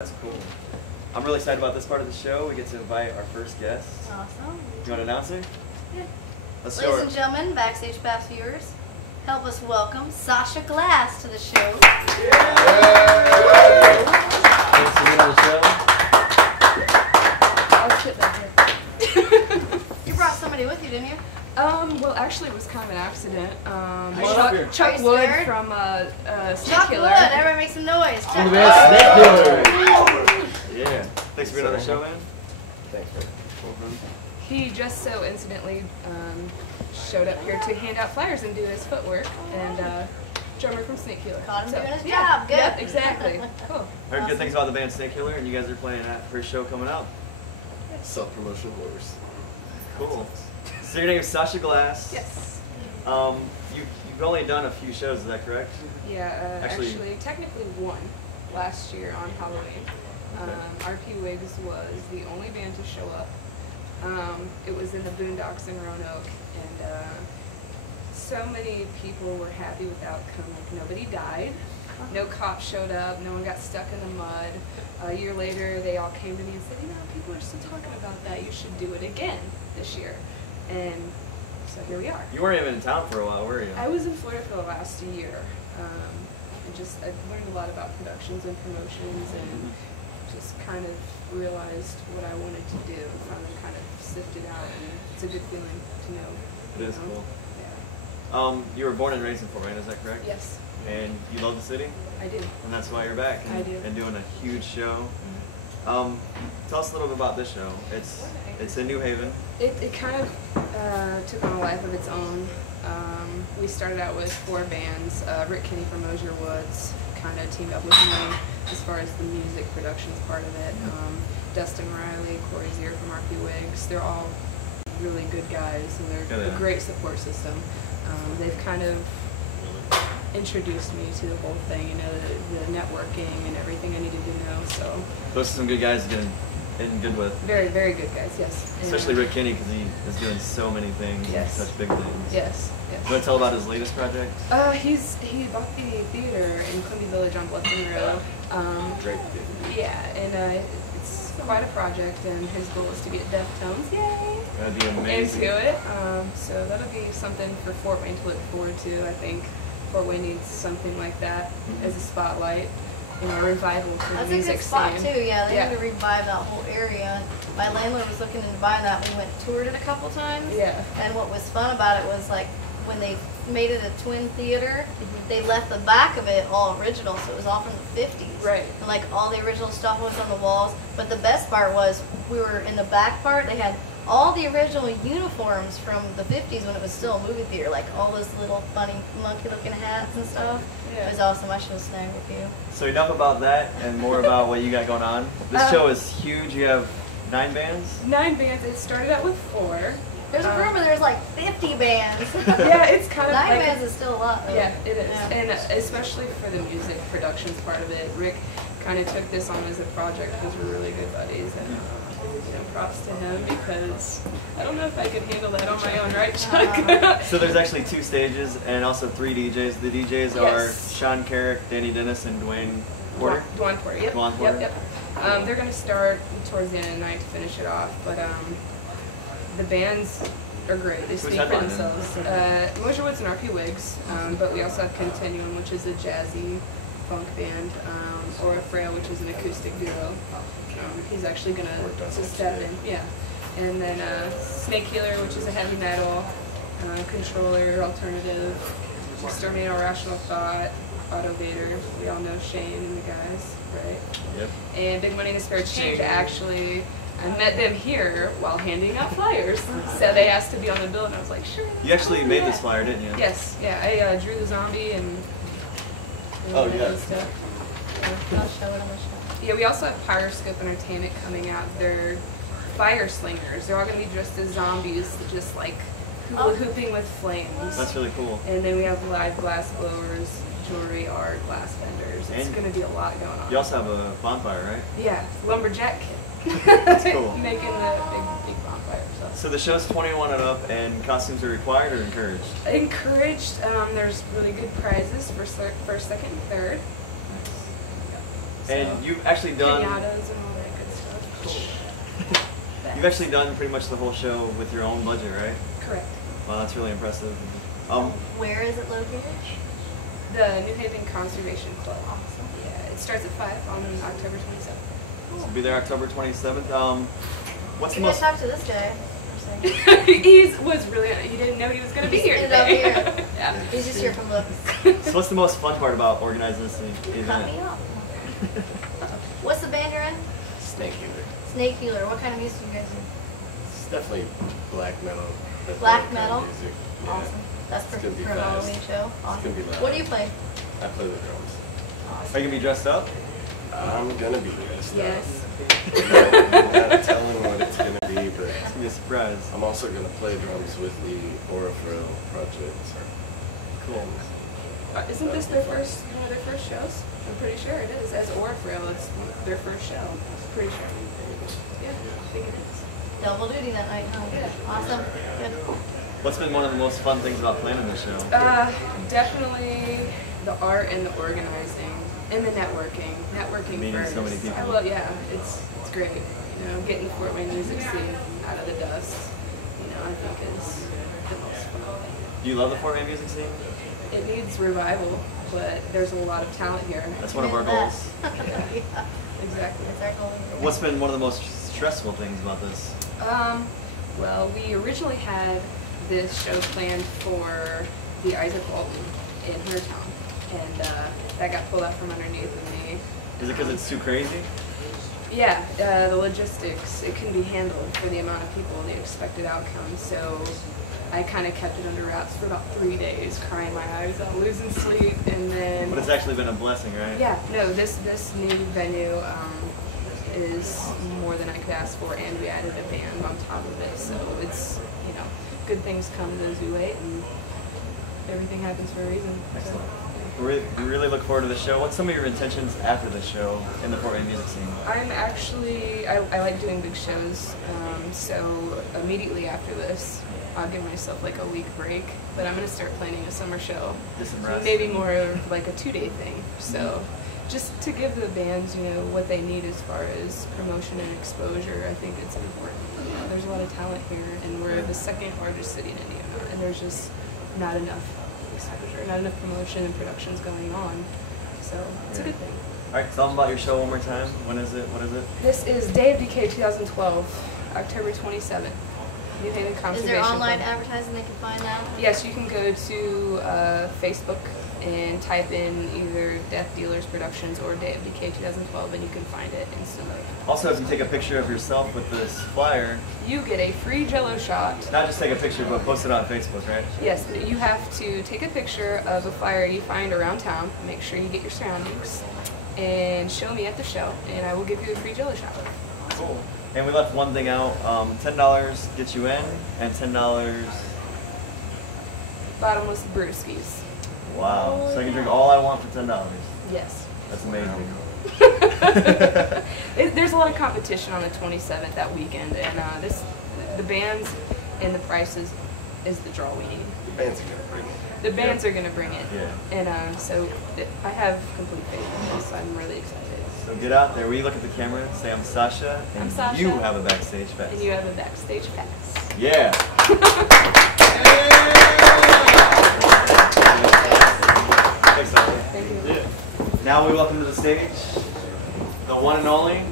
That's cool. I'm really excited about this part of the show. We get to invite our first guest. Awesome. You want to announce her? Yeah. Let's Ladies and gentlemen, Backstage Pass viewers, help us welcome Sasha Glass to the show. Yeah. Thanks for being on the show. I'll sit back here. You brought somebody with you, didn't you? Well, actually, it was kind of an accident. Chuck Wood from Snakehealer. Chuck Wood, everybody make some noise. Chuck Wood. Snakehealer. Yeah. Thanks for being on the show, man. Thanks, man. He just so incidentally showed up here to hand out flyers and do his footwork, and drummer from Snakehealer. Caught him doing his yeah, job. Good. Yep, exactly. Cool. Heard good things about the band Snakehealer, and you guys are playing at first show coming up. Self-promotion wars. Cool. So your name is Sasha Glass. Yes. You've only done a few shows, is that correct? Yeah, actually technically one last year on Halloween. RP Wigs was the only band to show up. It was in the Boondocks in Roanoke, and so many people were happy with the outcome. Like, nobody died, no cops showed up, no one got stuck in the mud. A year later, they all came to me and said, you know, people are still talking about that, you should do it again this year. And so here we are. You weren't even in town for a while, were you? I was in Florida for the last year. I learned a lot about productions and promotions, and just kind of realized what I wanted to do. Finally kind of sifted out, and it's a good feeling to know. It is cool. Yeah. You were born and raised in Fort Wayne, is that correct? Yes. And you love the city? I do. And that's why you're back and, I do. and doing a huge show. Tell us a little bit about this show. It's in New Haven. It kind of took on a life of its own. We started out with 4 bands. Rick Kinney from Moser Woods kind of teamed up with me as far as the music productions part of it. Dustin Riley, Corey Zier from RP Wigs. They're all really good guys, and they're a great support system. They've kind of introduced me to the whole thing, you know, the networking and everything I needed to know. So those are some good guys to get in good with. Very, very good guys. Yes. Especially Rick Kinney, because he is doing so many things. Yes. Such big things. Yes. You want to tell about his latest project? He bought the theater in Quimby Village on Bluffton Road. Great theater. Yeah, and it's quite a project, and his goal is to get Deftones, yay, that'd be amazing. into it. So that'll be something for Fort Wayne to look forward to. I think Fort Wayne needs something like that as a spotlight, you know, a revival for the music scene. That's a good spot too. Yeah, they need to revive that whole area. My landlord was looking into buying that. We went and toured it a couple times. Yeah. And what was fun about it was, like, when they made it a twin theater, they left the back of it all original, so it was all from the 50s. Right. And like all the original stuff was on the walls. But the best part was, we were in the back part, they had all the original uniforms from the 50s when it was still a movie theater, like all those little funny monkey looking hats and stuff. Yeah. It was awesome. I should have snagged with you. So enough about that and more about what you got going on. This show is huge. You have 9 bands? 9 bands. It started out with 4. There's a rumor there's like 50 bands. Yeah, it's kind of 9 like bands is still a lot, though. Yeah, it is. Yeah. And especially for the music productions part of it, Rick kind of took this on as a project because we're really good buddies, and you know, props to him, because I don't know if I could handle that on my own, right, Chuck? So there's actually 2 stages and also 3 DJs. The DJs are Shaun C, Denis and Dwan Porter. Dwan Porter, yep. Dwan Porter. Yep. They're going to start towards the end of the night to finish it off, but the bands are great. They speak for themselves. Moser Woods and RP Wigs, but we also have Continuum, which is a jazzy funk band. Aurafrail, which is an acoustic duo. He's actually going to step in. Yeah. And then Snakehealer, which is a heavy metal, controller, alternative, Exterminate, Rational Thought, Autovator. We all know Shane and the guys, right? Yep. And Big Money and a Spare Change, actually. I met them here while handing out flyers. So they asked to be on the bill, and I was like, sure. You actually made this flyer, didn't you? Yes, yeah. I drew the zombie and stuff. I'll show it on the show. Yeah, we also have Pyroscope Entertainment coming out. They're fire slingers. They're all going to be dressed as zombies, just like hula hooping with flames. That's really cool. And then we have live glass blowers, jewelry, art, glass vendors. It's going to be a lot going on. You also have a bonfire, right? Yeah, Lumberjack Kip. That's cool. Making the big bonfire. So the show's 21 and up, and costumes are required or encouraged? Encouraged. There's really good prizes for first, second, and third. So And you've actually done. pinatas and all that good stuff. Cool. You've actually done pretty much the whole show with your own budget, right? Correct. Wow, that's really impressive. Where is it located? The New Haven Conservation Club. Awesome. Yeah, it starts at 5 on October 27th. So we'll be there October 27th. What's the You guys most? talk to this guy for a second. He was really, he didn't know he was going to be here Ended up today. here. Yeah. He's just here from looks. So what's the most fun part about organizing this Cut event? me off. What's the band you're in? Snakehealer. Snakehealer. What kind of music do you guys do? It's definitely black metal. That Black kind of metal? music. Yeah. Awesome. That's It's for gonna be a fast. Halloween show. It's Awesome. gonna be loud. What do you play? I play the drums. Are you gonna be dressed up? I'm gonna be dressed Yes. I'm not telling what it's gonna be, but It's gonna be a surprise. I'm also gonna play drums with the Aurafrail project. Cool. Isn't this their first, one of their first shows? I'm pretty sure it is. As Aurafrail, it's their first show. Pretty sure. Yeah, I think it is. Double duty that night, huh? Yeah. Awesome. Good. What's been one of the most fun things about planning this show? Definitely the art and the organizing and the networking. Networking Meeting first. so many people. I love, yeah, it's great. You know, getting the Fort Wayne music scene out of the dust. You know, I think is the most fun thing. Do you love the Fort Wayne music scene? It needs revival, but there's a lot of talent here. That's one of our goals. Yeah. Exactly. That's our goal. What's been one of the most stressful things about this? Well, we originally had this show planned for the Isaac Walton in her town, and that got pulled out from underneath of me. Is it because it's too crazy? Yeah, the logistics, it can be handled for the amount of people, the expected outcome, so I kind of kept it under wraps for about 3 days, crying my eyes out, losing sleep, and then... But it's actually been a blessing, right? Yeah, no, this new venue is more than I could ask for, and we added a band on top of it, so it's, you know, good things come to those who wait, and everything happens for a reason. Excellent. We really look forward to the show. What's some of your intentions after the show in the Fort Wayne music scene? I'm actually, I like doing big shows, so immediately after this, I'll give myself like a week break, but I'm going to start planning a summer show. Just some rest. Maybe more of like a 2-day thing. So just to give the bands, you know, what they need as far as promotion and exposure, I think it's important. You know, there's a lot of talent here, and we're the second largest city in Indiana, and there's just not enough exposure, not enough promotion and productions going on. So it's a good thing. All right, tell them about your show one more time. When is it? What is it? This is Day of Decay 2012, October 27th. New Haven Conservation Is there online Club. advertising they can find that? Yes, you can go to Facebook and type in either Death Dealers Productions or Day of Decay 2012, and you can find it instantly. Also, if you take a picture of yourself with this flyer, You get a free jello shot. not just take a picture, but post it on Facebook, right? Yes, you have to take a picture of a flyer you find around town, make sure you get your surroundings, and show me at the show, and I will give you a free jello shot. Cool. And we left one thing out. $10 gets you in, and $10. Bottomless brewskis. Wow. So I can drink all I want for $10. Yes. That's amazing. There's a lot of competition on the 27th that weekend, and the bands and the prices is the draw we need. The bands are gonna bring it. The bands are gonna bring it, Yeah. and so I have complete faith in this. I'm really excited. So get out there. We look at the camera, say I'm Sasha, and I'm Sasha. you have a backstage pass. And you have a backstage pass. Yeah. Thanks, Sasha. Thank you. Now we welcome to the stage the one and only